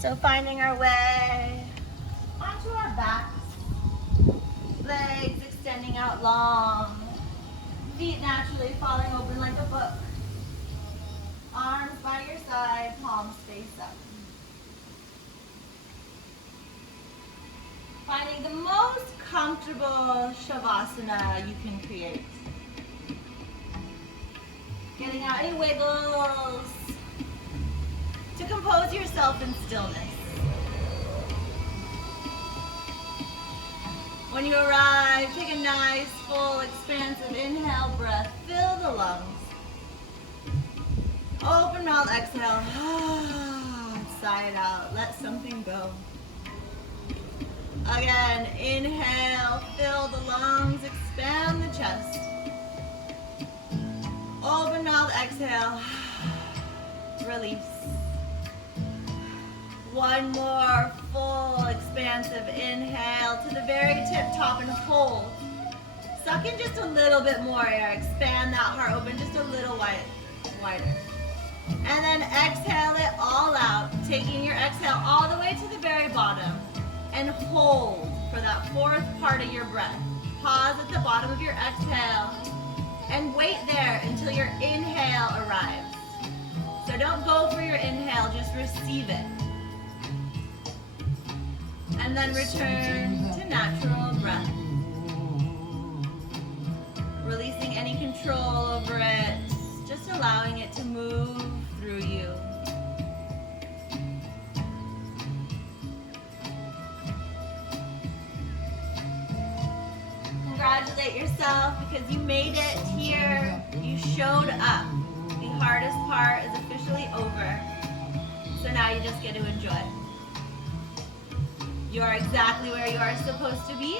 So finding our way onto our backs, legs extending out long, feet naturally falling open like a book, arms by your side, palms face up. Finding the most comfortable shavasana you can create. Getting out any wiggles to compose yourself in stillness. When you arrive, take a nice, full, expansive inhale breath. Fill the lungs. Open mouth, exhale. Sigh it out. Let something go. Again, inhale, fill the lungs, expand the chest. Open mouth, exhale. Release. One more full, expansive inhale to the very tip top and hold. Suck in just a little bit more air. Expand that heart open just a little wider. And then exhale it all out, taking your exhale all the way to the very bottom. And hold for that fourth part of your breath. Pause at the bottom of your exhale and wait there until your inhale arrives. So don't go for your inhale, just receive it. And then return to natural breath. Releasing any control over it, just allowing it to move through you. Congratulate yourself because you made it here. You showed up. The hardest part is officially over. So now you just get to enjoy. You are exactly where you are supposed to be.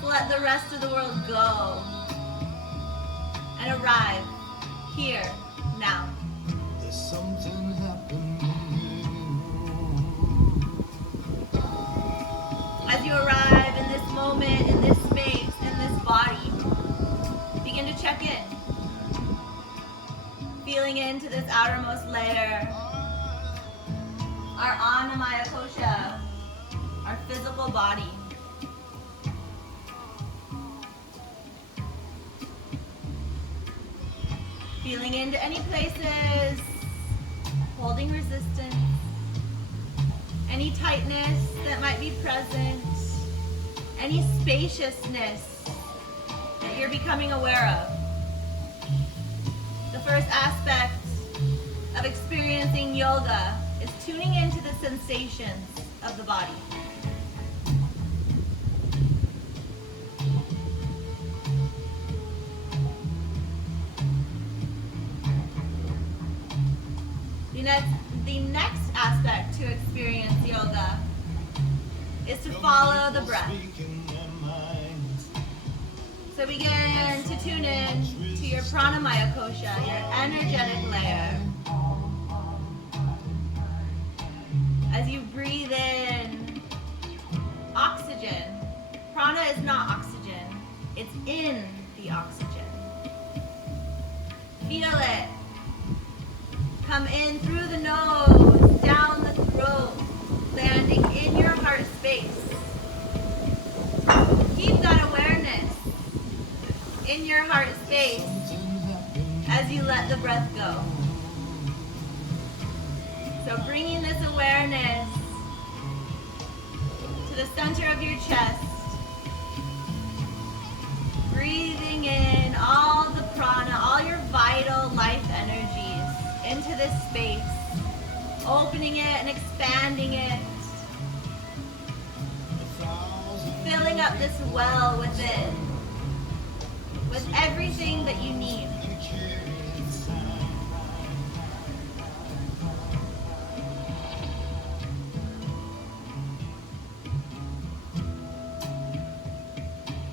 So let the rest of the world go and arrive here now. There's something happening. As you arrive in this moment, in this space, in this body, begin to check in. Feeling into this outermost layer, our Annamaya Kosha, our physical body. Feeling into any places holding resistance, any tightness that might be present, any spaciousness that you're becoming aware of. The first aspect of experiencing yoga is tuning into the sensations of the body. The next aspect to experience yoga is to follow the breath. So begin to tune in to your pranamaya kosha, your energetic layer. As you breathe in oxygen, prana is not oxygen, it's in the oxygen. Feel it. Come in through the nose, down the throat, landing in your heart space. Keep that awareness in your heart space as you let the breath go. So bringing this awareness to the center of your chest, breathing in all the prana, all your vital life energies into this space, opening it and expanding it, filling up this well within with everything that you need.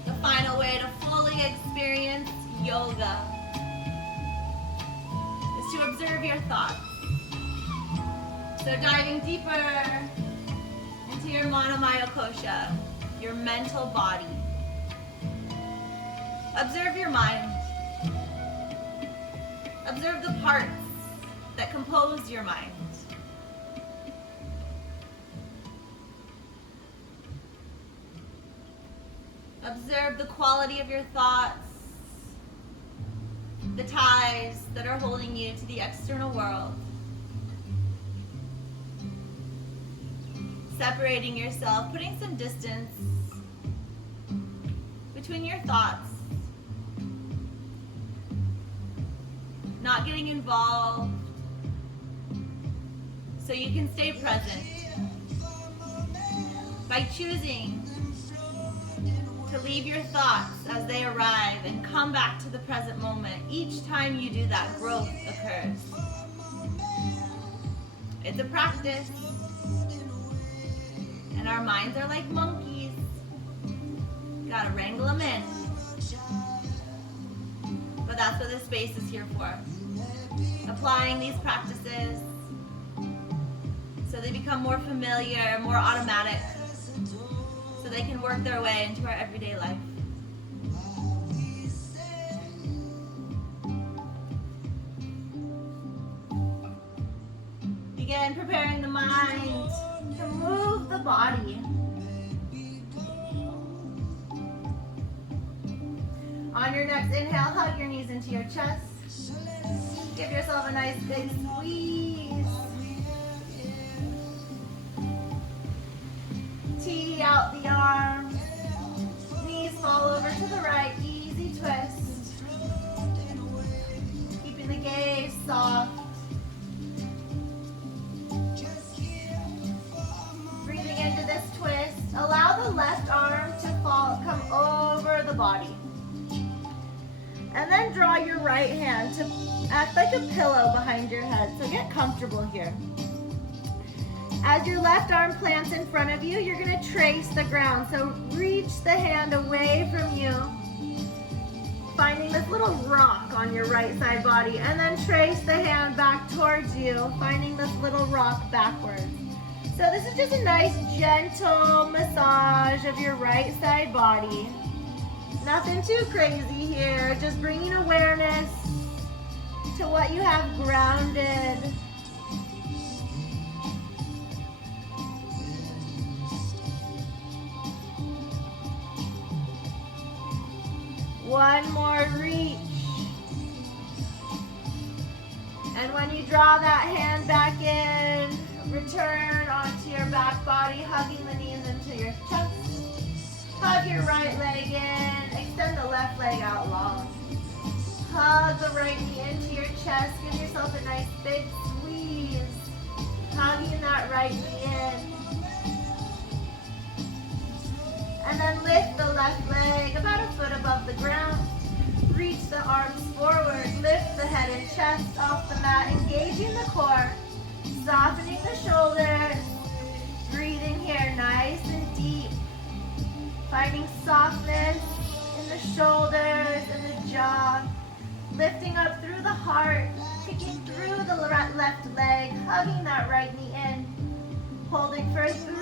The final way to fully experience yoga is to observe your thoughts. So diving deeper into your Manomaya Kosha, your mental body. Observe your mind. Observe the parts that compose your mind. Observe the quality of your thoughts, the ties that are holding you to the external world. Separating yourself, putting some distance between your thoughts. Not getting involved so you can stay present. By choosing to leave your thoughts as they arrive and come back to the present moment. Each time you do that, growth occurs. It's a practice. And our minds are like monkeys. Gotta wrangle them in. But that's what this space is here for. Applying these practices so they become more familiar, more automatic, so they can work their way into our everyday life. Begin preparing the mind to move the body. On your next inhale, hug your knees into your chest. Give yourself a nice big squeeze. Tee out the arms. Knees fall over to the right. Easy twist. Keeping the gaze soft. Breathing into this twist. Allow the left arm to come over the body. And then draw your right hand to act like a pillow behind your head. So get comfortable here. As your left arm plants in front of you, you're going to trace the ground. So reach the hand away from you, finding this little rock on your right side body. And then trace the hand back towards you, finding this little rock backwards. So this is just a nice gentle massage of your right side body. Nothing too crazy here, just bringing awareness to what you have grounded. One more reach. And when you draw that hand back in, return onto your back body, hugging the knees into your chest. Hug your right leg in, extend the left leg out long. Hug the right knee into your chest, give yourself a nice big squeeze. Hugging that right knee in. And then lift the left leg about a foot above the ground. Reach the arms forward, lift the head and chest off the mat, engaging the core, softening the shoulders. Breathing here nice and deep. Finding softness in the shoulders and the jaw. Lifting up through the heart. Kicking through the left leg. Hugging that right knee in. Holding for 3,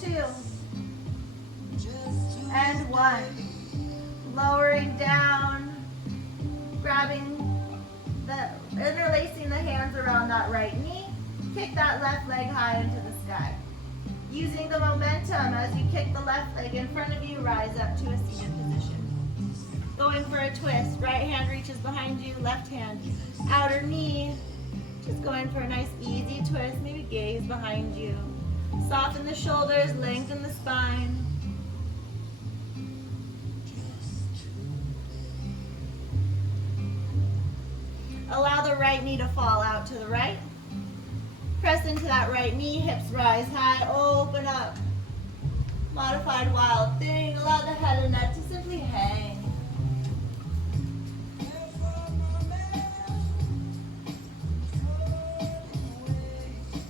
2, and 1. Lowering down. Interlacing the hands around that right knee. Kick that left leg high into the sky. Using the momentum as you kick the left leg in front of you, rise up to a seated position. Going for a twist. Right hand reaches behind you, left hand outer knee. Just going for a nice easy twist. Maybe gaze behind you. Soften the shoulders, lengthen the spine. Allow the right knee to fall out to the right. Press into that right knee, hips rise high, open up. Modified wild thing. Allow the head and neck to simply hang.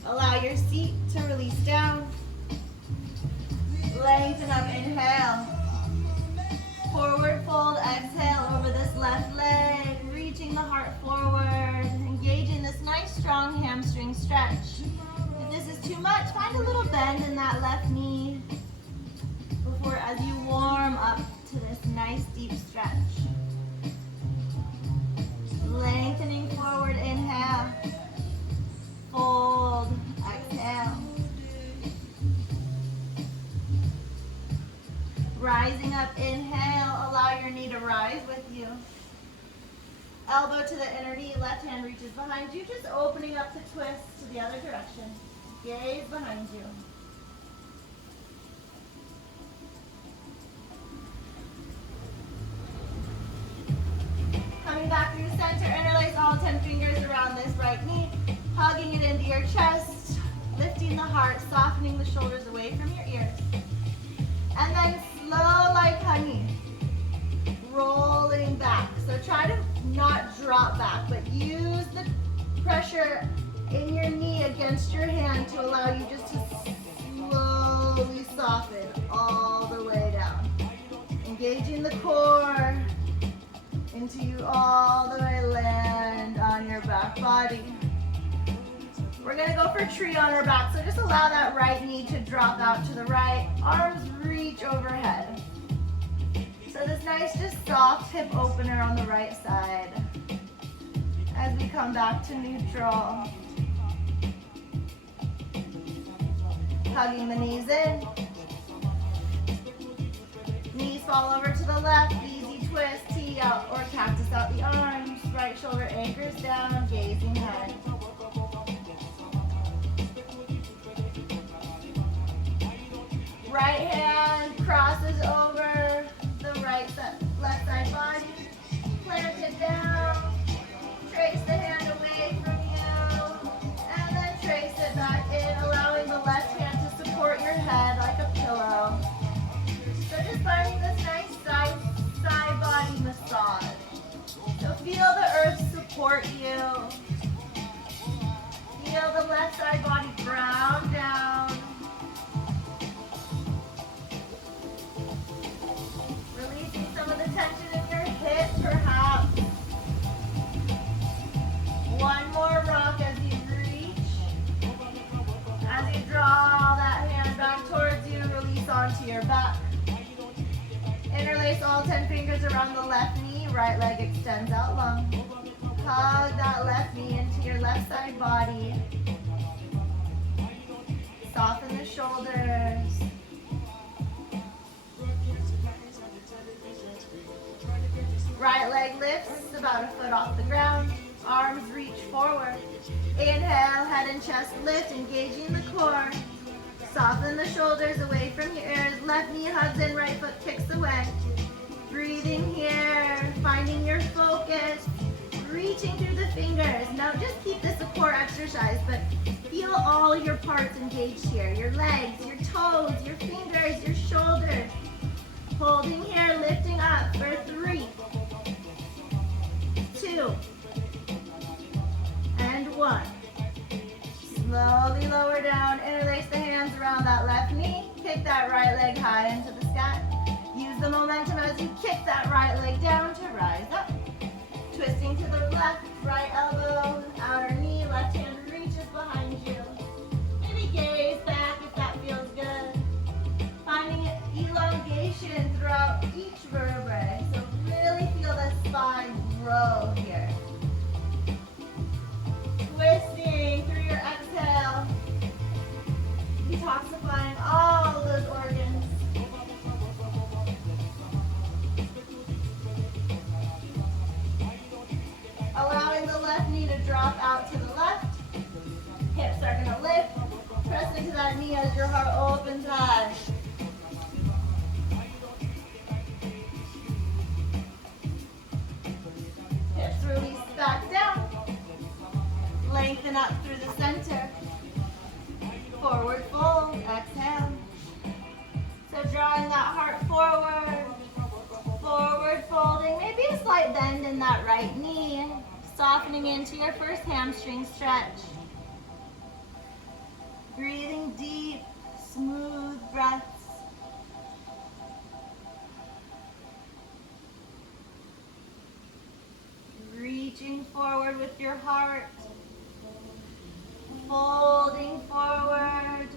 Allow your seat to release down. Lengthen up, inhale. Forward fold, exhale over this left leg. Reaching the heart forward. Engaging this nice strong hamstring stretch. If this is too much, find a little bend in that left knee before as you warm up to this nice deep stretch. Lengthening forward, inhale. Fold, exhale. Elbow to the inner knee, left hand reaches behind you, just opening up the twist to the other direction. Gaze behind you. Coming back through center, interlace all 10 fingers around this right knee, hugging it into your chest, lifting the heart, softening the shoulders away from your ears. And then slow like honey, rolling back. So try to not drop back, but use the pressure in your knee against your hand to allow you just to slowly soften all the way down. Engaging the core into you all the way, land on your back body. We're gonna go for a tree on our back, so just allow that right knee to drop out to the right, arms reach overhead. So this nice, just soft hip opener on the right side. As we come back to neutral. Hugging the knees in. Knees fall over to the left, easy twist, tee out or cactus out the arms. Right shoulder anchors down, gazing head. Right hand crosses over the left side body. Plant it down. Trace the hand away from you. And then trace it back in, allowing the left hand to support your head like a pillow. So just finding this nice side body massage. So feel the earth support you. Feel the left side body ground down. Releasing some of the tension in your hip, perhaps. One more rock as you reach. As you draw that hand back towards you, release onto your back. Interlace all 10 fingers around the left knee, right leg extends out long. Hug that left knee into your left side body. Soften the shoulders. Right leg lifts about a foot off the ground. Arms reach forward. Inhale, head and chest lift, engaging the core. Soften the shoulders away from your ears. Left knee hugs in, right foot kicks away. Breathing here, finding your focus. Reaching through the fingers. Now just keep this a core exercise, but feel all your parts engaged here. Your legs, your toes, your fingers, your shoulders. Holding here, lifting up for 3, 2, and 1. Slowly lower down, interlace the hands around that left knee. Kick that right leg high into the sky. Use the momentum as you kick that right leg down to rise up. Twisting to the left, right elbow, outer knee, left hand reaches behind you. Maybe gaze back if that feels good. Finding elongation throughout each vertebrae. So really feel the spine grow here. Twisting through your exhale. Detoxifying all those organs. Allowing the left knee to drop out to the left. Hips are going to lift. Press into that knee as your heart opens high. Hips release back down. Lengthen up through the center. Forward fold. Exhale. So drawing that heart forward. Forward folding. Maybe a slight bend in that right knee. Softening into your first hamstring stretch. Breathing deep, smooth breaths. Reaching forward with your heart. Folding forward.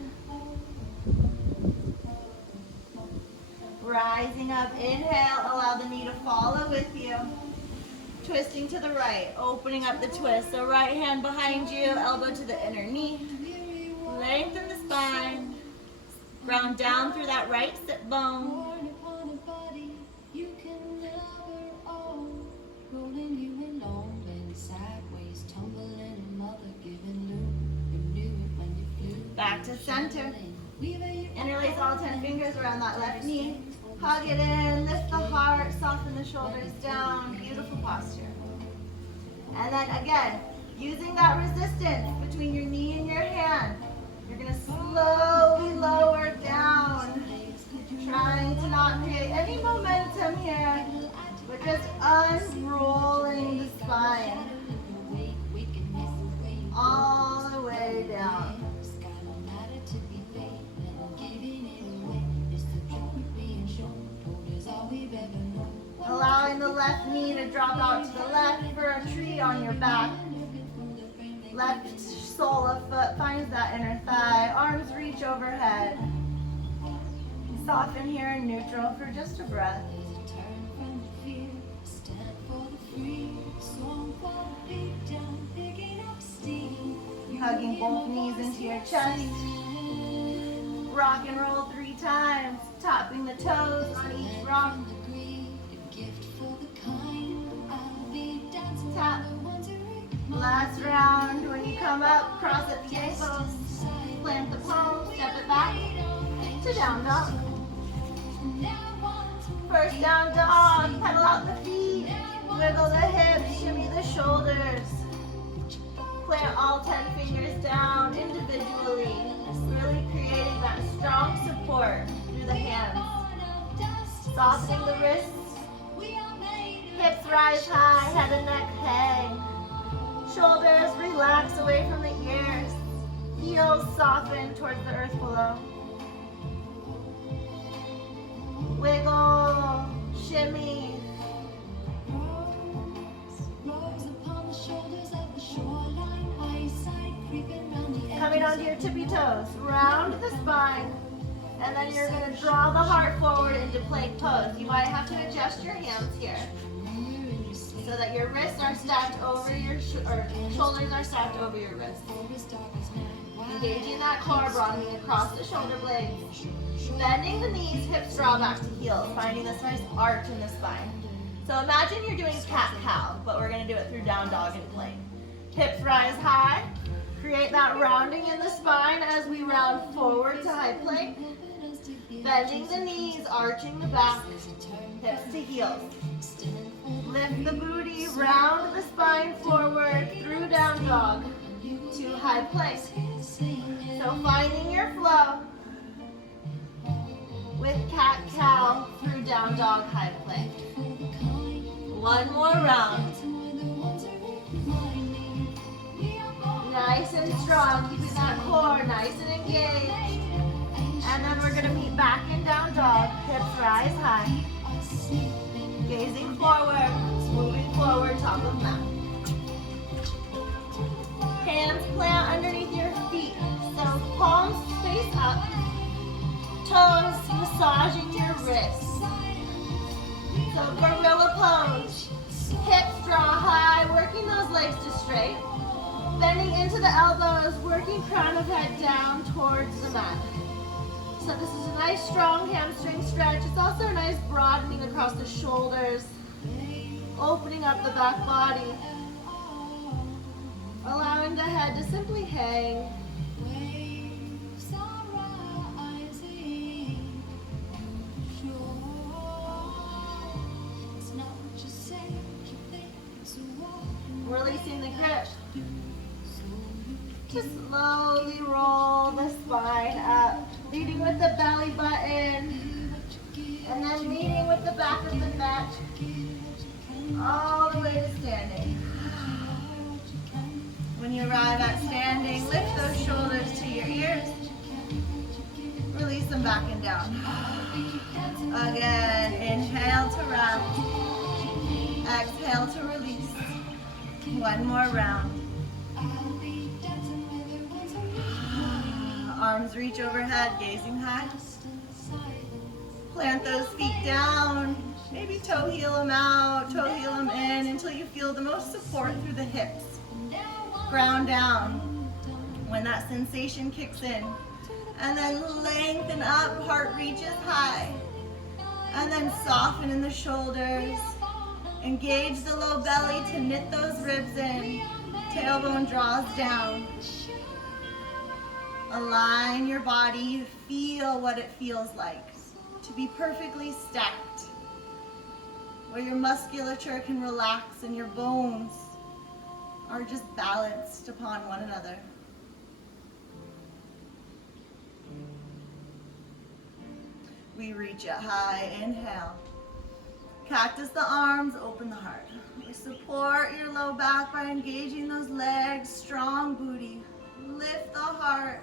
Rising up, inhale, allow the knee to follow with you. Twisting to the right, opening up the twist. So right hand behind you, elbow to the inner knee. Lengthen the spine. Ground down through that right sit bone. Back to center. Interlace all 10 fingers around that left knee. Hug it in, lift the heart, soften the shoulders down. Beautiful posture. And then again, using that resistance between your knee and your hand, you're going to slowly lower down, trying to not create any momentum here, but just unrolling the spine all the way down. Allowing the left knee to drop out to the left for a tree on your back. Left sole of foot finds that inner thigh. Arms reach overhead. Soften here in neutral for just a breath. Hugging both knees into your chest. Rock and roll 3 times. Topping the toes on each rock. Tap. Last round. When you come up, cross at the ankles. Plant the palms. Step it back to down dog. First down dog. Pedal out the feet. Wiggle the hips. Shimmy the shoulders. Plant all 10 fingers down individually. Really creating that strong support through the hands. Softening the wrists. Hips rise high, head and neck hang. Shoulders relax away from the ears. Heels soften towards the earth below. Wiggle, shimmy. Coming onto your tippy toes, round the spine, and then you're going to draw the heart forward into plank pose. You might have to adjust your hands here so that your wrists are stacked over your shoulders are stacked over your wrists. Engaging that core, broadening across the shoulder blades. Bending the knees, hips draw back to heels, finding this nice arch in the spine. So imagine you're doing cat-cow, but we're going to do it through down dog and plank. Hips rise high. Create that rounding in the spine as we round forward to high plank. Bending the knees, arching the back, hips to heels. Lift the booty, round the spine forward through down dog to high plank. So finding your flow with cat-cow through down dog, high plank. One more round. Nice and strong, keeping that core nice and engaged. And then we're going to meet back in down dog. Hips rise high. Gazing forward, moving forward, top of mat. Hands plant underneath your feet. So palms face up. Toes massaging your wrists. So gorilla pose. Hips draw high, working those legs to straight. Bending into the elbows, working crown of head down towards the mat. So this is a nice strong hamstring stretch. It's also a nice broadening across the shoulders, opening up the back body, allowing the head to simply hang. Releasing the grip. Just slowly roll the spine up, leading with the belly button, and then meeting with the back of the neck, all the way to standing. When you arrive at standing, lift those shoulders to your ears. Release them back and down. Again, inhale to round. Exhale to release. One more round. Arms reach overhead, gazing high. Plant those feet down. Maybe toe heel them out, toe heel them in until you feel the most support through the hips. Ground down when that sensation kicks in. And then lengthen up, heart reaches high. And then soften in the shoulders. Engage the low belly to knit those ribs in. Tailbone draws down. Align your body, feel what it feels like to be perfectly stacked, where your musculature can relax and your bones are just balanced upon one another. We reach it high, inhale. Cactus the arms, open the heart. We support your low back by engaging those legs, strong booty. Lift the heart.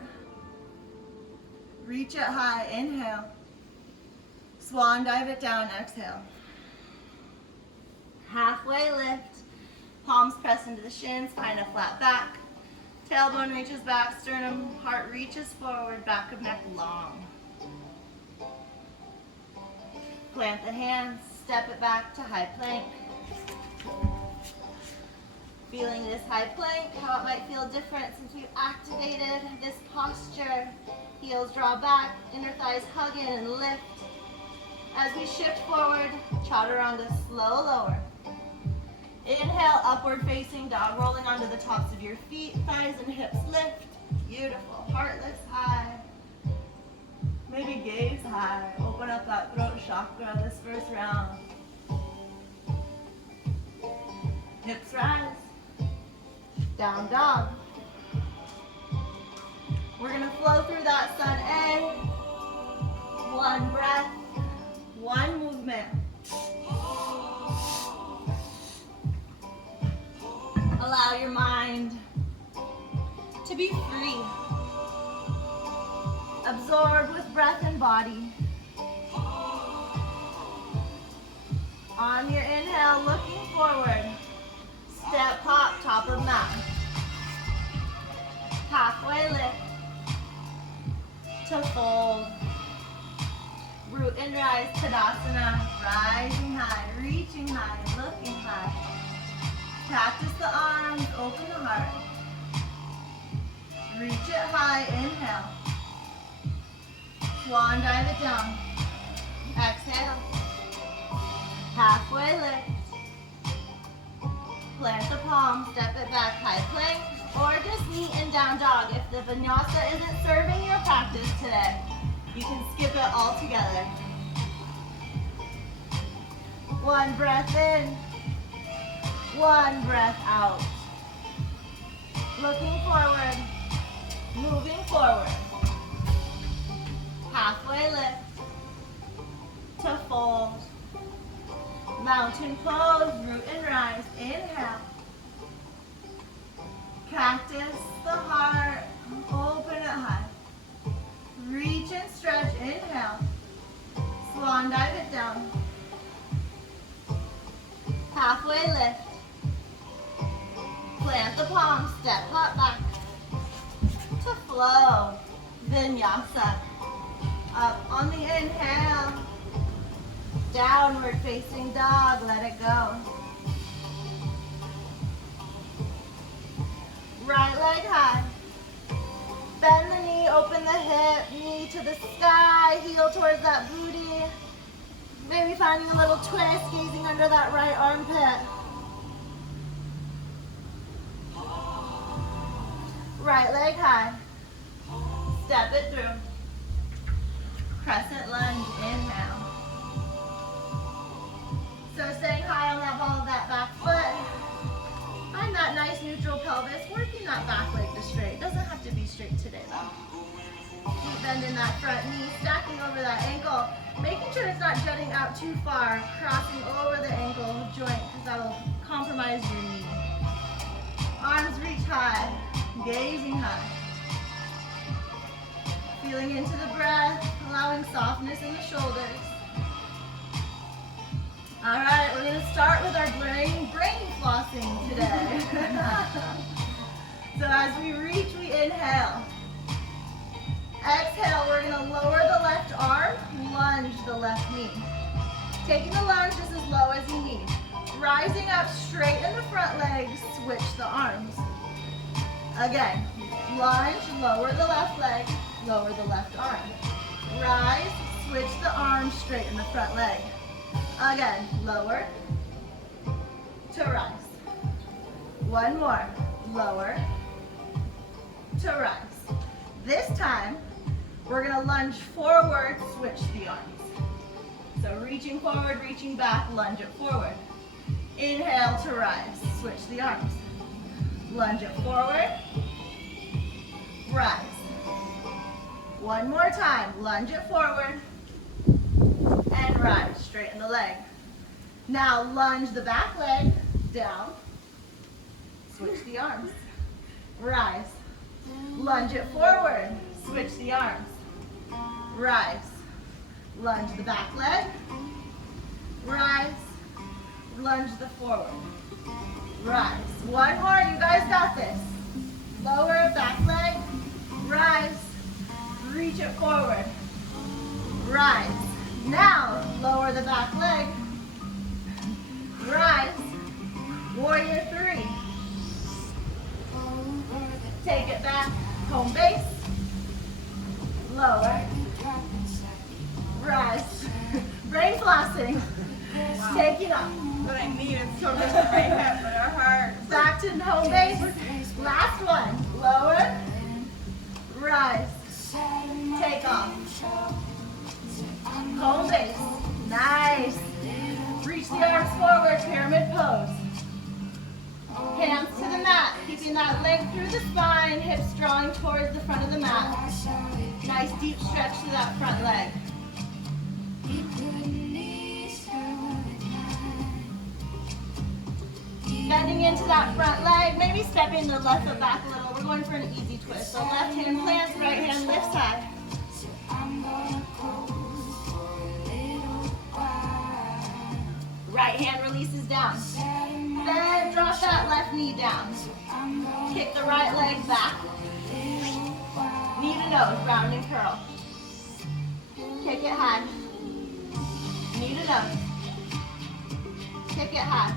Reach it high, inhale. Swan dive it down, exhale. Halfway lift. Palms press into the shins, find a flat back. Tailbone reaches back, sternum, heart reaches forward, back of neck long. Plant the hands, step it back to high plank. Feeling this high plank, how it might feel different since we've activated this posture. Heels draw back, inner thighs hug in and lift. As we shift forward, chaturanga, slow lower. Inhale, upward facing dog, rolling onto the tops of your feet, thighs and hips lift. Beautiful, heart lifts high. Maybe gaze high, open up that throat chakra this first round. Hips rise, down dog. We're gonna flow through that sun A. One breath, one movement. Allow your mind to be free. Absorbed with breath and body. On your inhale, looking forward. Step hop, top of mat. Halfway lift. To fold. Root and rise, Tadasana. Rising high, reaching high, looking high. Cactus the arms, open the heart. Reach it high, inhale. Swan dive it down. Exhale. Halfway lift. Plant the palm, step it back, high plank, or just knee and down dog. If the vinyasa isn't serving your practice today, you can skip it altogether. One breath in, one breath out. Looking forward, moving forward. Halfway lift to fold. Mountain pose, root and rise. Inhale. Cactus the heart, open it high. Reach and stretch, inhale. Swan dive it down. Halfway lift. Plant the palm, step hop back. To flow, vinyasa. Up on the inhale. Downward facing dog, let it go. Right leg high. Bend the knee, open the hip, knee to the sky, heel towards that booty. Maybe finding a little twist, gazing under that right armpit. Right leg high. Step it through. Crescent lunge, inhale. So staying high on that ball of that back foot. Find that nice neutral pelvis, working that back leg to straight. Doesn't have to be straight today though. Keep bending that front knee, stacking over that ankle. Making sure it's not jutting out too far, crossing over the ankle joint because that'll compromise your knee. Arms reach high, gazing high. Feeling into the breath, allowing softness in the shoulders. All right, we're going to start with our brain flossing today. So as we reach, we inhale. Exhale, we're going to lower the left arm, lunge the left knee. Taking the lunge just as low as you need. Rising up, straighten the front leg, switch the arms. Again, lunge, lower the left leg, lower the left arm. Rise, switch the arm, straighten the front leg. Again, lower to rise. One more, lower to rise. This time, we're gonna lunge forward, switch the arms. So reaching forward, reaching back, lunge it forward. Inhale to rise, switch the arms. Lunge it forward, rise. One more time, lunge it forward, and rise, straighten the leg. Now lunge the back leg down, switch the arms, rise. Lunge it forward, switch the arms, rise. Lunge the back leg, rise, lunge the forward, rise. One more, you guys got this. Lower back leg, rise, reach it forward, rise. Now, lower the back leg, rise, warrior three. Take it back, home base, lower, rise, brain flossing, taking up. What I need is so much right hand, but our heart. Back to home base, last one, lower, rise, take off, home base, nice. Reach the arms forward, pyramid pose. Hands to the mat, keeping that leg through the spine, hips drawing towards the front of the mat. Nice deep stretch to that front leg. Bending into that front leg, maybe stepping the left foot back a little. We're going for an easy twist. So left hand plants, right hand lifts high. Right hand releases down. Then drop that left knee down. Kick the right leg back. Knee to nose, round and curl. Kick it high. Knee to nose. Kick it high.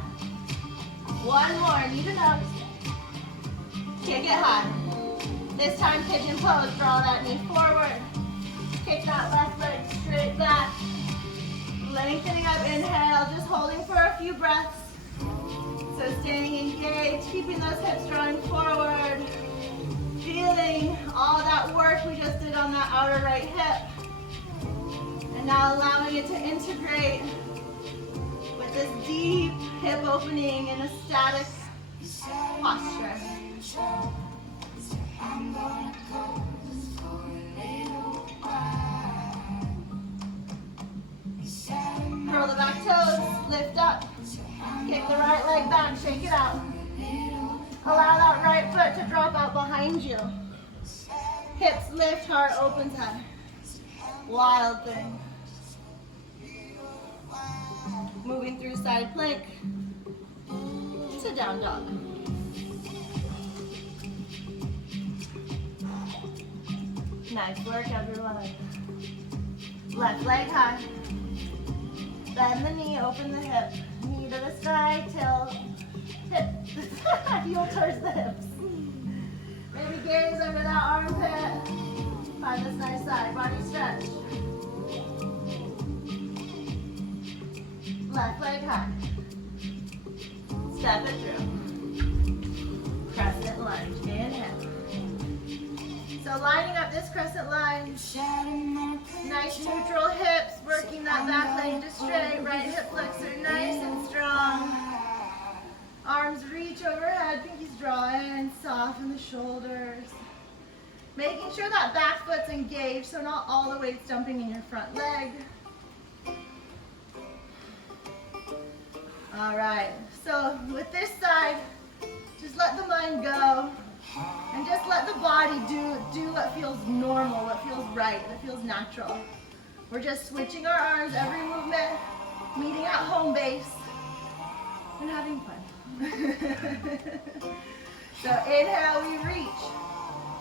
One more, knee to nose. Kick it high. This time pigeon pose, draw that knee forward. Kick that left leg straight back. Lengthening up, inhale, just holding for a few breaths. So staying engaged, keeping those hips drawing forward. Feeling all that work we just did on that outer right hip. And now allowing it to integrate with this deep hip opening in a static posture. Curl the back toes, lift up. Kick the right leg back, shake it out. Allow that right foot to drop out behind you. Hips lift, heart opens high. Wild thing. Moving through side plank to down dog. Nice work, everyone. Left leg high. Bend the knee, open the hip. Knee to the sky, till hip. Heel towards the hips. Maybe gaze under that armpit. Find this nice side body stretch. Left leg high. Step it through. Crescent lunge. Inhale. So lining up this crescent line. Nice neutral hips, working that back leg to straight. Right hip flexor nice and strong. Arms reach overhead, pinkies draw in, soften the shoulders. Making sure that back foot's engaged, so not all the weight's dumping in your front leg. All right, so with this side, just let the mind go. And just let the body do what feels normal, what feels right, what feels natural. We're just switching our arms every movement, meeting at home base, and having fun. So inhale, we reach.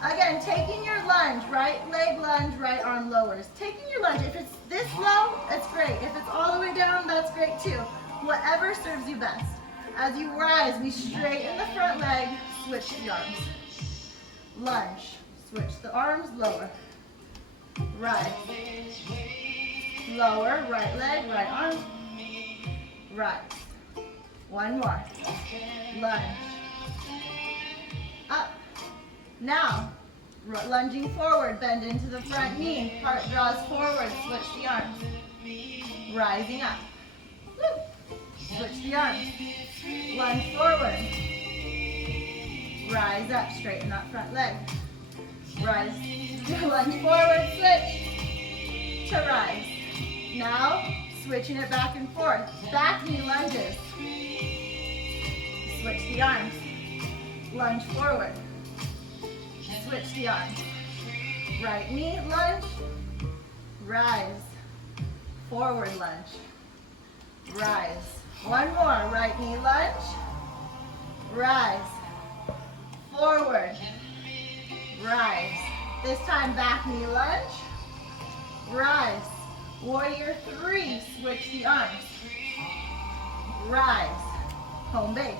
Again, taking your lunge, right leg lunge, right arm lowers. Taking your lunge, if it's this low, it's great. If it's all the way down, that's great too. Whatever serves you best. As you rise, we straighten the front leg, switch the arms. Lunge, switch the arms, lower. Rise. Lower, right leg, right arm. Rise. One more. Lunge. Up. Now, Lunging forward, bend into the front knee. Heart draws forward, switch the arms. Rising up. Woo. Switch the arms. Lunge forward. Rise up, straighten that front leg. Rise, lunge forward, switch to rise. Now, switching it back and forth. Back knee lunges. Switch the arms. Lunge forward. Switch the arms. Right knee, lunge. Rise. Forward lunge. Rise. One more. Right knee lunge. Rise. Forward. Rise. This time back knee lunge. Rise. Warrior 3. Switch the arms. Rise. Home base.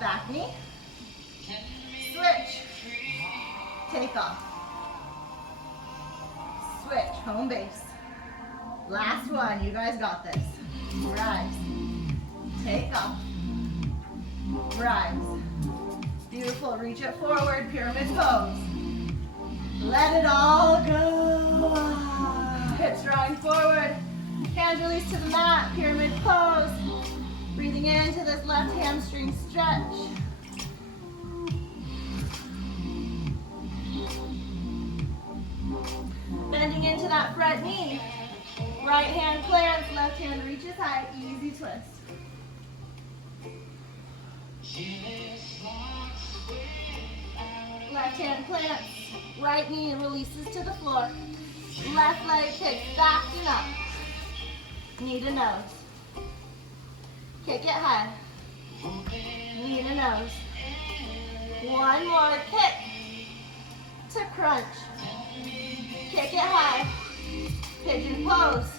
Back knee. Switch. Take off. Switch. Home base. Last one. You guys got this. Rise. Take off. Rise. Beautiful. Reach it forward. Pyramid pose. Let it all go. Hips drawing forward. Hands release to the mat. Pyramid pose. Breathing into this left hamstring stretch. Bending into that front knee. Right hand plants, left hand reaches high. Easy twist. Left hand plants, right knee releases to the floor. Left leg kicks back and up. Knee to nose. Kick it high. Knee to nose. One more kick to crunch. Kick it high. Pigeon pose.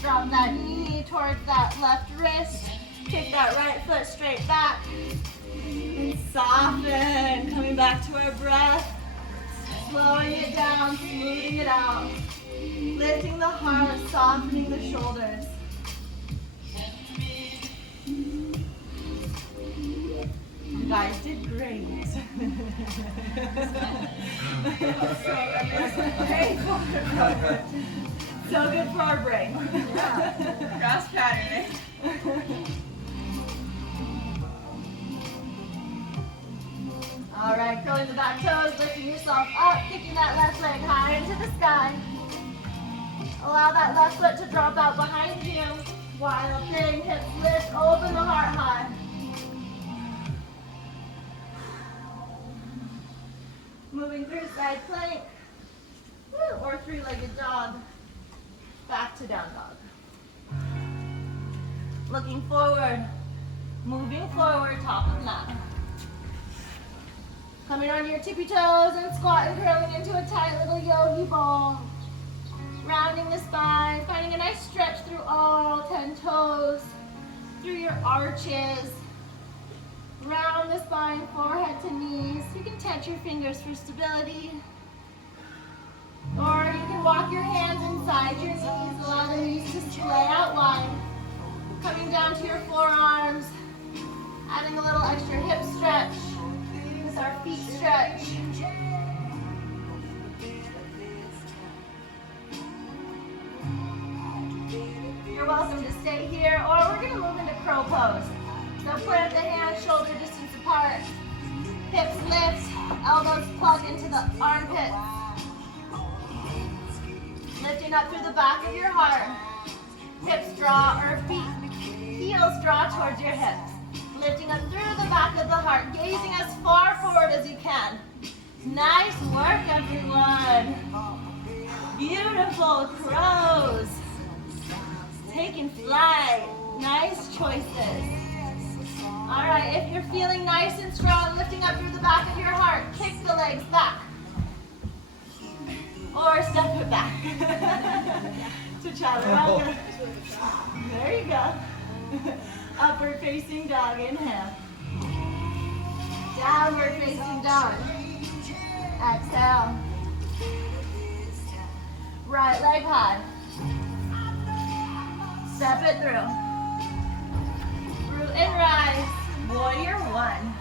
Drop that knee towards that left wrist. Kick that right foot straight back. And soften. Coming back to our breath. Slowing it down, smoothing it out. Lifting the heart, softening the shoulders. You guys did great. So good for our brain. Yeah. Cross patterning. All right, curling the back toes, lifting yourself up, kicking that left leg high into the sky. Allow that left foot to drop out behind you. Wild thing, hips lift, open the heart high. Moving through side plank, or three-legged dog. Back to down dog. Looking forward, moving forward, top of mat. Coming on your tippy toes and squat and curling into a tight little yogi ball. Rounding the spine, finding a nice stretch through all 10 toes, through your arches. Round the spine, forehead to knees. You can touch your fingers for stability. Or you can walk your hands inside your knees, allow the knees to splay out wide. Coming down to your forearms, adding a little extra hip stretch. With our feet stretch. You're welcome to stay here, or we're going to move into crow pose. So plant the hands shoulder distance apart. Hips lift, elbows plug into the armpits. Lifting up through the back of your heart. Hips draw, or heels draw towards your hips. Lifting up through the back of the heart, gazing as far forward as you can. Nice work, everyone. Beautiful crows. Taking flight. Nice choices. All right, if you're feeling nice and strong, lifting up through the back of your heart, kick the legs back. Or step it back. To chaturanga. There you go. Upward facing dog, inhale. Downward facing dog. Exhale. Right leg high. Step it through. Root and rise. Warrior 1.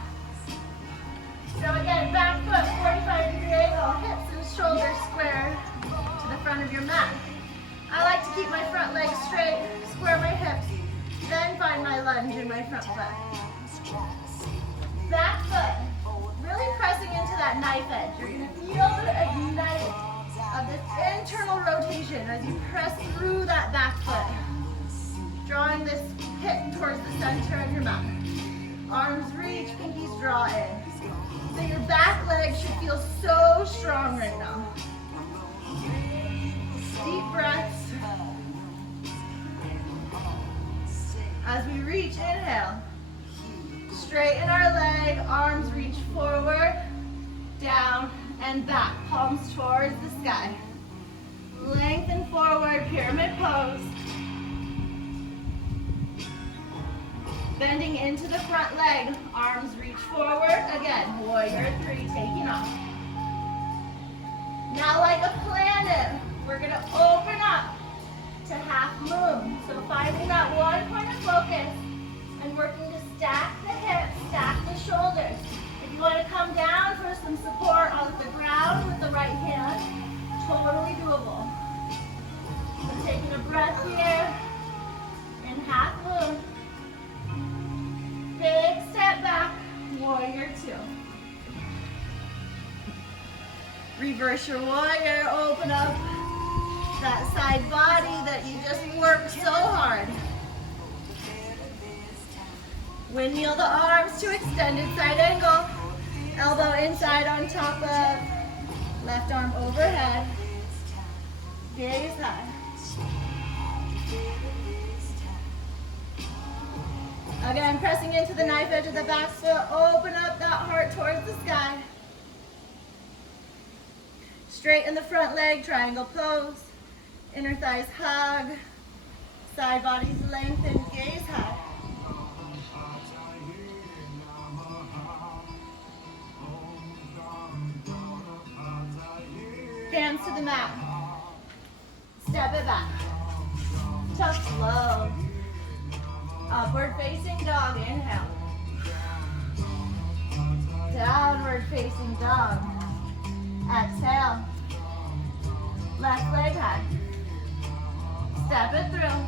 So again, back foot, 45-degree angle. keep my front leg straight, square my hips, then find my lunge in my front foot. Back foot, really pressing into that knife edge. You're going to feel the ignite of this internal rotation as you press through that back foot. Drawing this hip towards the center of your mat. Arms reach, pinkies draw in. So your back leg should feel so strong right now. Deep breaths. As we reach, inhale. Straighten our leg, arms reach forward, down, and back. Palms towards the sky. Lengthen forward, pyramid pose. Bending into the front leg, arms reach forward. Again, warrior three, taking off. Now like a planet, we're gonna open up to half moon. So finding that one point of focus and working to stack the hips, stack the shoulders. If you wanna come down for some support on the ground with the right hand, totally doable. So taking a breath here in half moon. Big step back, warrior two. Reverse your warrior, open up that side body that you just worked so hard. Windmill the arms to extended side angle. Elbow inside on top of left arm overhead. Gaze high. Again, pressing into the knife edge of the back foot. Open up that heart towards the sky. Straighten the front leg, triangle pose. Inner thighs hug. Side bodies lengthen, gaze high. Hands to the mat. Step it back. Tough flow. Upward facing dog, inhale. Downward facing dog. Exhale. Left leg high. Step it through.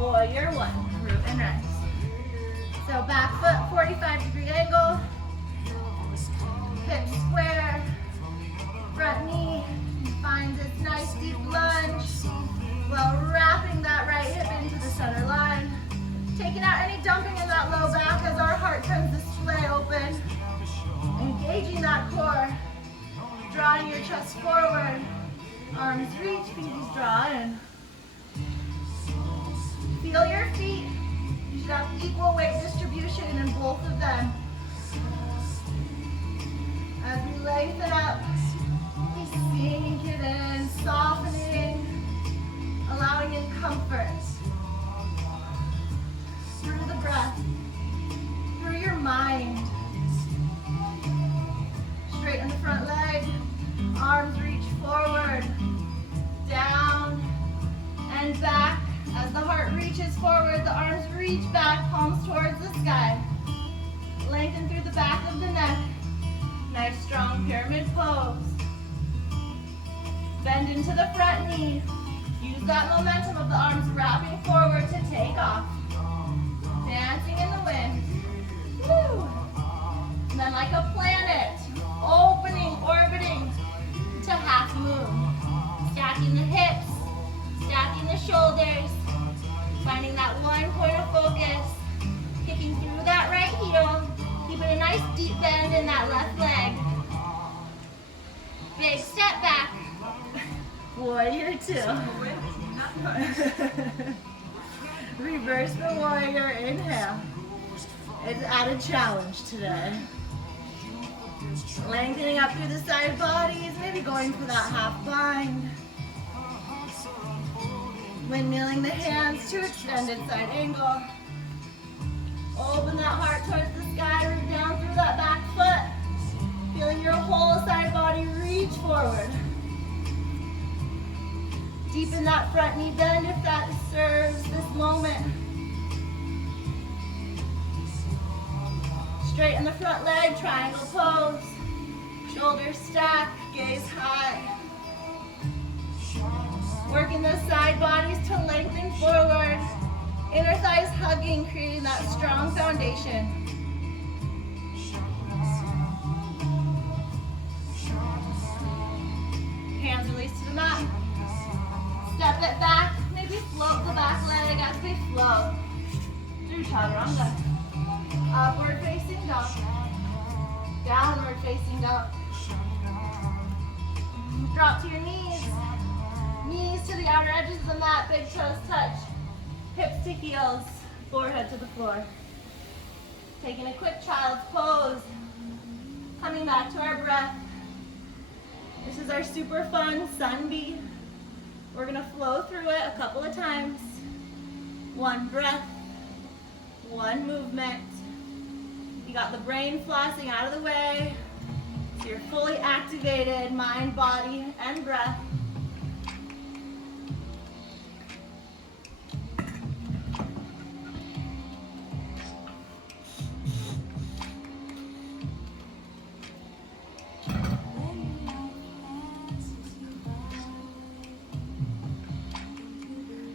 Warrior one, root and rise. So back foot, 45-degree angle. Hip square. Front knee finds its nice deep lunge while wrapping that right hip into the center line. Taking out any dumping in that low back as our heart turns the way open. Engaging that core. Drawing your chest forward. Arms reach, pinkies draw in. Feel your feet. You should have equal weight distribution in both of them. As we lengthen up, we sink it in, softening, allowing in comfort. Through the breath, through your mind. Straighten the front leg, arms reach forward, down, and back. As the heart reaches forward, the arms reach back, palms towards the sky. Lengthen through the back of the neck. Nice strong pyramid pose. Bend into the front knee. Use that momentum of the arms wrapping forward to take off. Dancing in the wind. Woo! And then like a planet, opening, orbiting to half moon. Stacking the hips, stacking the shoulders, finding that one point of focus, kicking through that right heel, keeping a nice deep bend in that left leg. Big step back. Warrior two. Reverse the warrior, inhale. It's added challenge today. Lengthening up through the side bodies, maybe going for that half bind. Windmilling the hands to extended side angle. Open that heart towards the sky, root down through that back foot. Feeling your whole side body reach forward. Deepen that front knee bend if that serves this moment. Straighten the front leg, triangle pose. Shoulders stack, gaze high. Working those side bodies to lengthen forward. Inner thighs hugging, creating that strong foundation. Hands release to the mat. Step it back. Maybe float the back leg as we flow through chaturanga. Upward facing dog. Downward facing dog. Drop to your knees. Knees to the outer edges of the mat. Big toes touch. Hips to heels. Forehead to the floor. Taking a quick child's pose. Coming back to our breath. This is our super fun sun bee. We're going to flow through it a couple of times. One breath. One movement. You got the brain flossing out of the way. So you're fully activated, mind, body, and breath.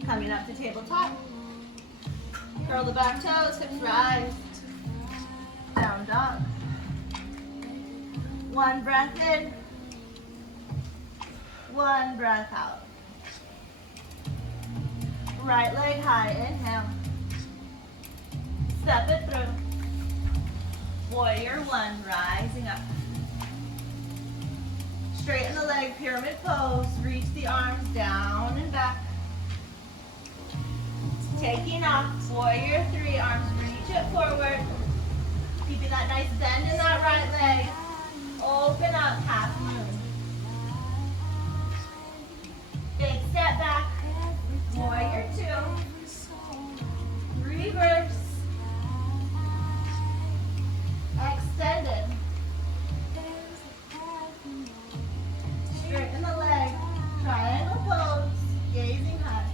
Coming up to tabletop. Curl the back toes, hips rise. Down dog. One breath in. One breath out. Right leg high, inhale. Step it through. Warrior one, rising up. Straighten the leg, pyramid pose. Reach the arms down and back. Taking off, warrior three, arms reach it forward. Keeping that nice bend in that right leg. Open up, half moon. Big step back, warrior two. Reverse. Extended. Straighten the leg, triangle pose, gazing high.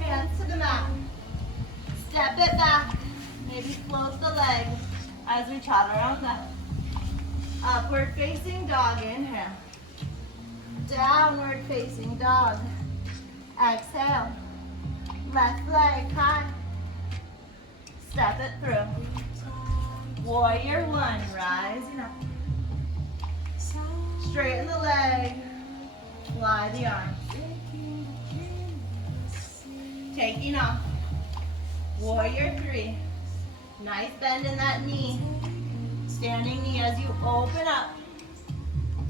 Hands to the mat. Step it back. Maybe float the leg as we chaturanga. Upward facing dog, inhale. Downward facing dog. Exhale. Left leg high. Step it through. Warrior one, rising up. Straighten the leg. Fly the arms. Taking off. Warrior three. Nice bend in that knee. Standing knee as you open up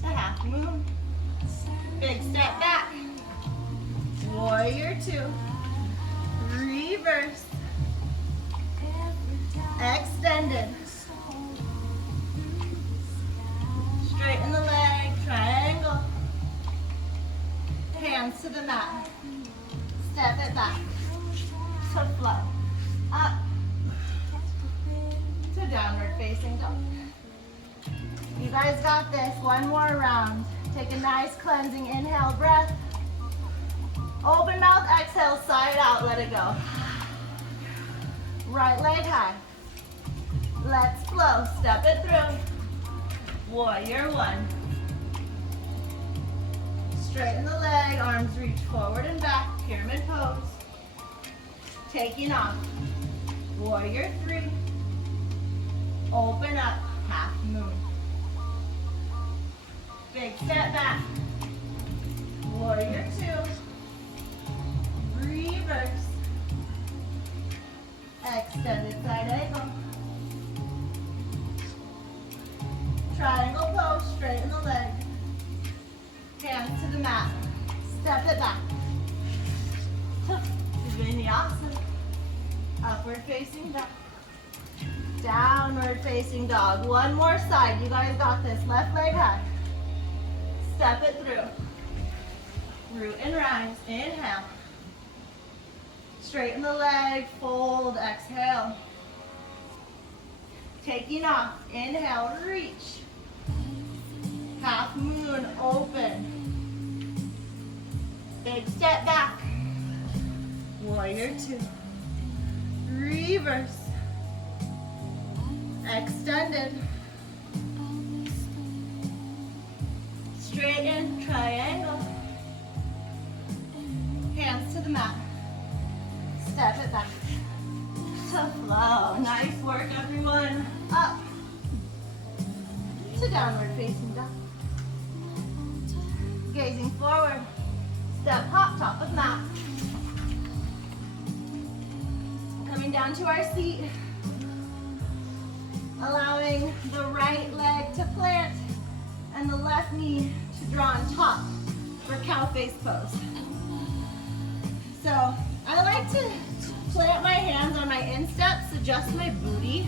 to half moon. Big step back. Warrior two. Reverse. Extended. Straighten the leg, triangle. Hands to the mat. Step it back. To flow. Up. To downward facing dog. You guys got this. One more round. Take a nice cleansing inhale breath. Open mouth, exhale, side out, let it go. Right leg high. Let's flow. Step it through. Warrior one. Straighten the leg, arms reach forward and back, pyramid pose. Taking off. Warrior three. Open up, half moon. Big step back. Warrior two. Reverse. Extended side angle. Triangle pose, straighten the leg. Hands to the mat. Step it back. Vinyasa. Upward facing dog. Downward facing dog. One more side. You guys got this. Left leg high. Step it through. Root and rise. Inhale. Straighten the leg. Fold. Exhale. Taking off. Inhale. Reach. Half moon. Open. Big step back. Warrior two. Reverse. Extended. Straighten, triangle. step it back to flow. Nice work, everyone. Up to downward facing dog. Gazing forward. Step hop, top of mat. Coming down to our seat. Allowing the right leg to plant and the left knee to draw on top for cow face pose. So I like to plant my hands on my insteps, adjust my booty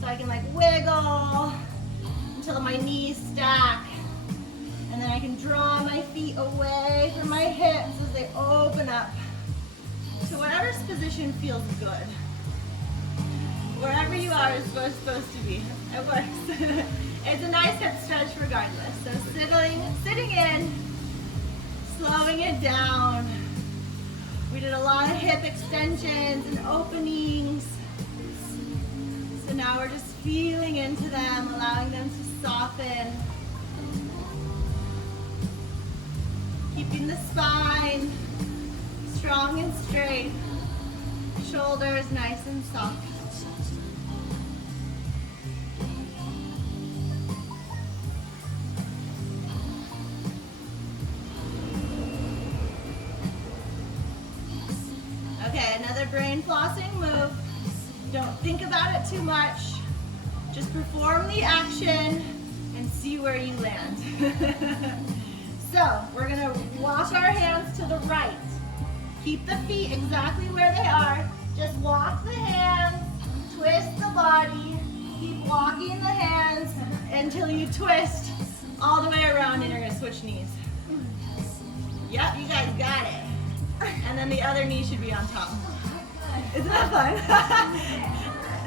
so I can like wiggle until my knees stack. And then I can draw my feet away from my hips as they open up to whatever position feels good. Wherever you are is supposed to be. It works. It's a nice hip stretch regardless. So sitting in, slowing it down. We did a lot of hip extensions and openings. So now we're just feeling into them, allowing them to soften. Keeping the spine strong and straight. Shoulders nice and soft. Okay, another brain flossing move. Don't think about it too much. Just perform the action and see where you land. So, we're gonna walk our hands to the right. Keep the feet exactly where they are. Just walk the hands, twist the body, keep walking the hands until you twist all the way around and you're gonna switch knees. Yep, you guys got it. And then the other knee should be on top. Isn't that fun?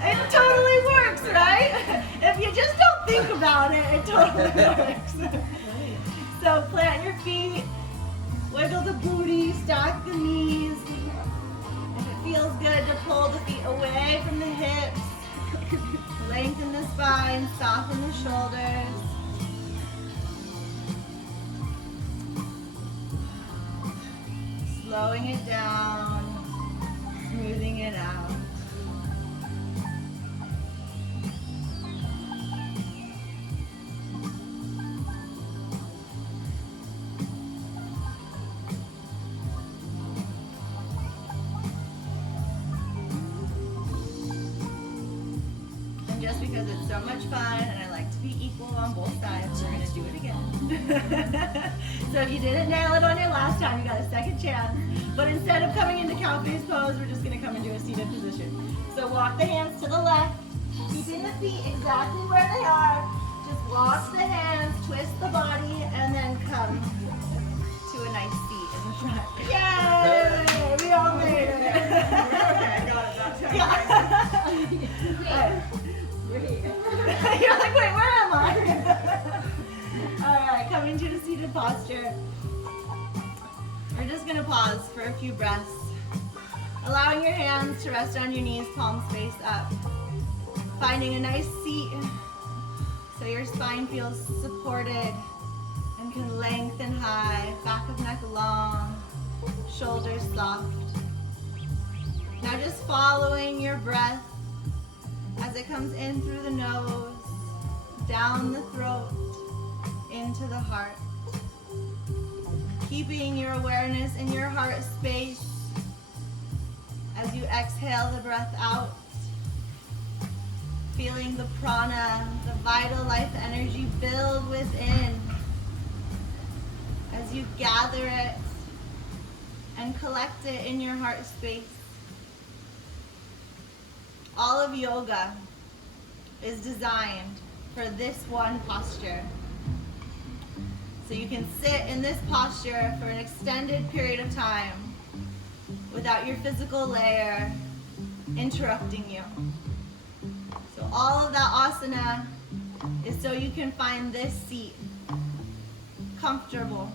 It totally works, right? If you just don't think about it, it totally works. So plant your feet, wiggle the booty, stack the knees. If it feels good to pull the feet away from the hips, lengthen the spine, soften the shoulders. Slowing it down, smoothing it out. And just because it's so much fun and I like to be equal on both sides, we're going to do it again. So if you didn't nail it on your last time, you got a second chance. But instead of coming into cow face pose, we're just going to come into a seated position. So walk the hands to the left, keeping the feet exactly where they are. Just walk the hands, twist the body, and then come to a nice seat in the front. Yay! We all made it. Okay, I got it that time. You're like, wait, where am I? All right, coming to a seated posture. We're just gonna pause for a few breaths, allowing your hands to rest on your knees, palms face up. Finding a nice seat so your spine feels supported and can lengthen high, back of neck long, shoulders soft. Now just following your breath as it comes in through the nose, down the throat, into the heart. Keeping your awareness in your heart space as you exhale the breath out. Feeling the prana, the vital life energy build within as you gather it and collect it in your heart space. All of yoga is designed for this one posture. So you can sit in this posture for an extended period of time without your physical layer interrupting you. So all of that asana is so you can find this seat comfortable.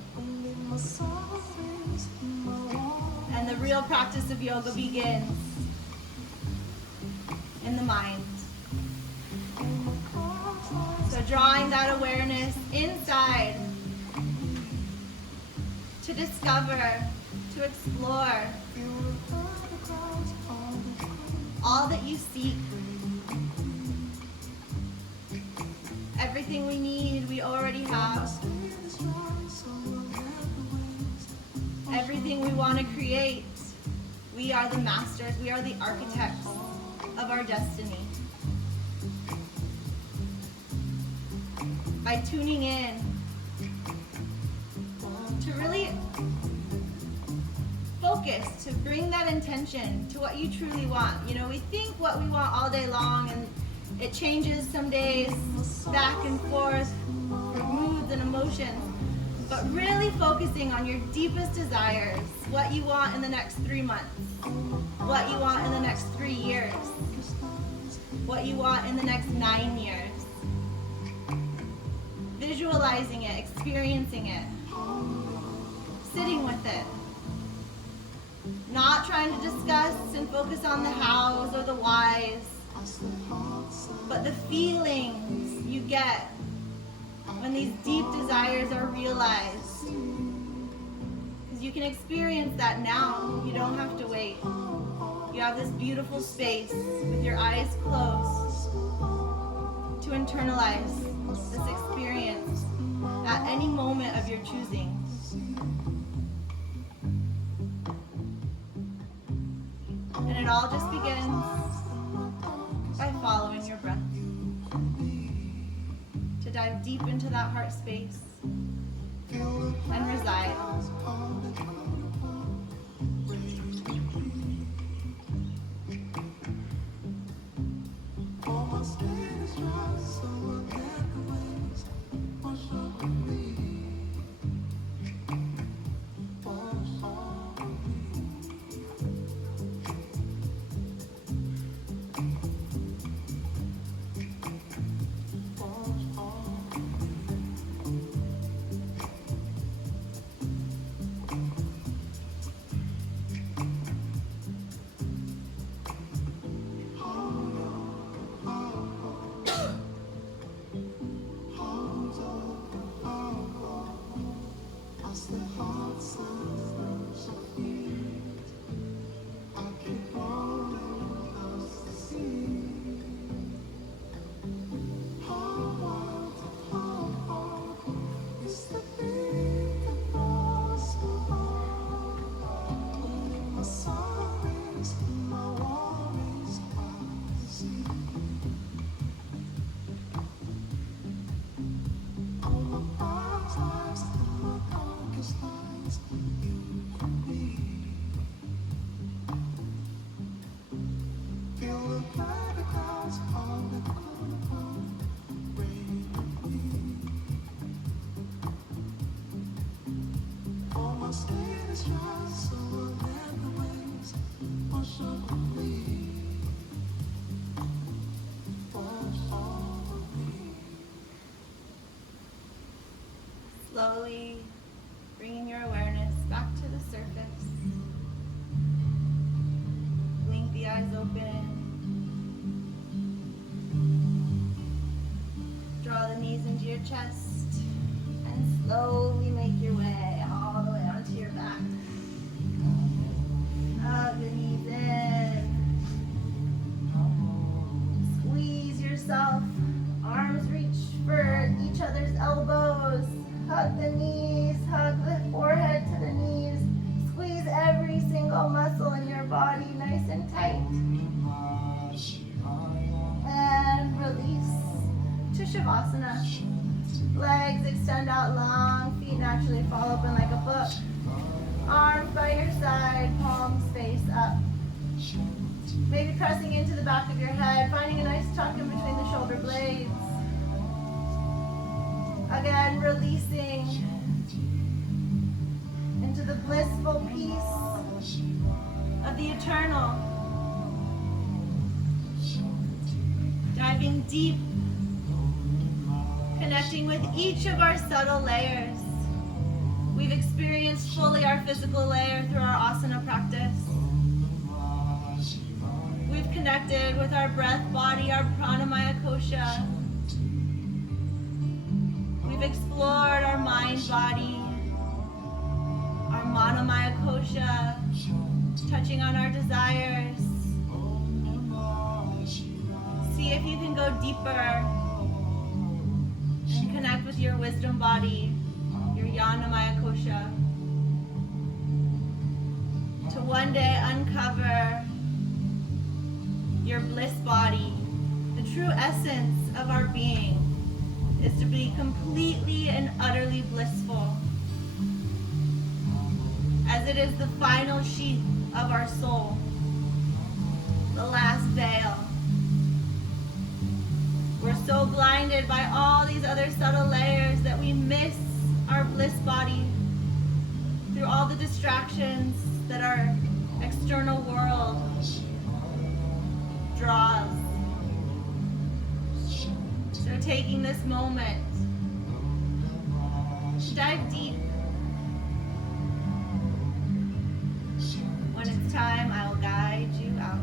And the real practice of yoga begins in the mind. So drawing that awareness inside to discover, to explore all that you seek. Everything we need, we already have. Everything we want to create, we are the masters, we are the architects of our destiny. By tuning in to really focus, to bring that intention to what you truly want. You know, we think what we want all day long, and it changes some days back and forth for moods and emotions. But really focusing on your deepest desires, what you want in the next 3 months, what you want in the next 3 years, what you want in the next 9 years. Visualizing it, experiencing it, sitting with it. Not trying to discuss and focus on the hows or the whys, but the feelings you get when these deep desires are realized. Because you can experience that now. You don't have to wait. You have this beautiful space with your eyes closed to internalize this experience at any moment of your choosing. And it all just begins by following your breath. To dive deep into that heart space and reside. Slowly bringing your awareness back to the surface. Blink the eyes open. Draw the knees into your chest and slowly make your way all the way onto your back. Hug the knees in. Squeeze yourself. Arms reach for each other's elbows. Hug the knees, hug the forehead to the knees. Squeeze every single muscle in your body nice and tight. And release to Shavasana. Legs extend out long, feet naturally fall open like a book. Arms by your side, palms face up. Maybe pressing into the back of your head, finding a nice tuck in between the shoulder blades. Again, releasing into the blissful peace of the eternal. Diving deep, connecting with each of our subtle layers. We've experienced fully our physical layer through our asana practice. We've connected with our breath body, our pranamaya kosha. We've explored our mind body, our manomaya kosha, touching on our desires. if you can go deeper and connect with your wisdom body, your Yanamaya Kosha, to one day uncover your bliss body. The true essence of our being is to be completely and utterly blissful, as it is the final sheath of our soul, the last veil. We're so blinded by all these other subtle layers that we miss our bliss body through all the distractions that our external world draws. So taking this moment to dive deep. When it's time, I will guide you out.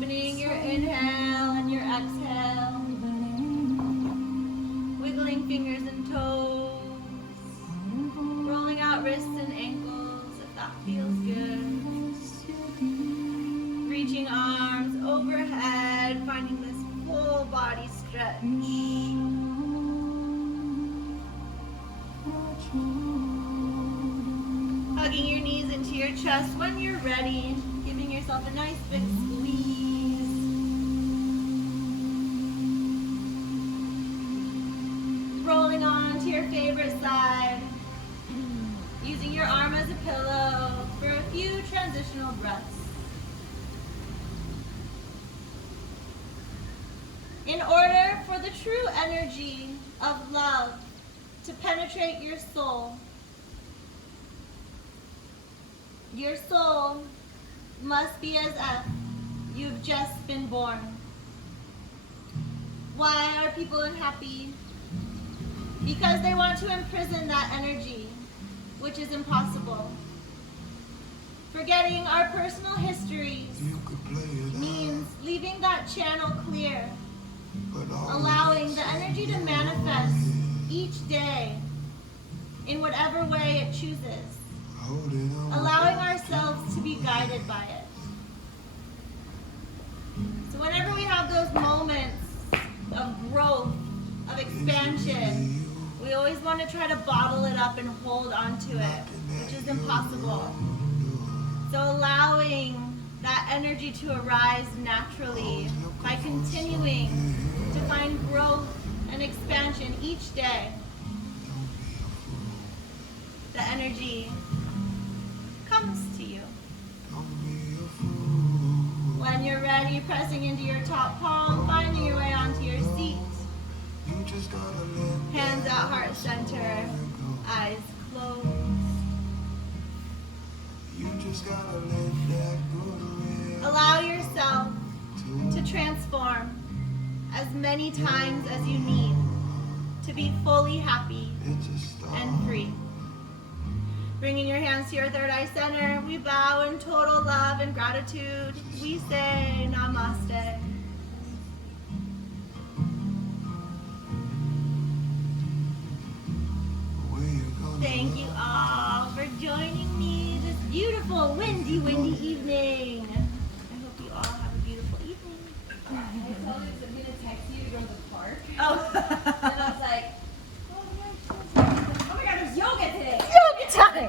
Deepening your inhale and your exhale. Wiggling fingers and toes. Rolling out wrists and ankles if that feels good. Reaching arms overhead, finding this full body stretch. Hugging your knees into your chest when you're ready, giving yourself a nice big squeeze. Rolling on to your favorite side, using your arm as a pillow for a few transitional breaths. In order for the true energy of love to penetrate your soul must be as if you've just been born. Why are people unhappy? Because they want to imprison that energy, which is impossible. Forgetting our personal histories means leaving that channel clear, allowing the energy to manifest each day in whatever way it chooses, allowing ourselves to be guided by it. So whenever we have those moments of growth, of expansion, we always want to try to bottle it up and hold on to it, which is impossible. So allowing that energy to arise naturally by continuing to find growth and expansion each day. The energy comes to you. When you're ready, pressing into your top palm, finding your way onto your seat. Hands at heart center, eyes closed. Allow yourself to transform as many times as you need to be fully happy and free. Bringing your hands to your third eye center, we bow in total love and gratitude. We say Namaste. Thank you all for joining me this beautiful, windy evening. I hope you all have a beautiful evening. I told you I'm going to text you to go to the park. Oh. And I was like, oh my God, there's yoga today. Yoga time.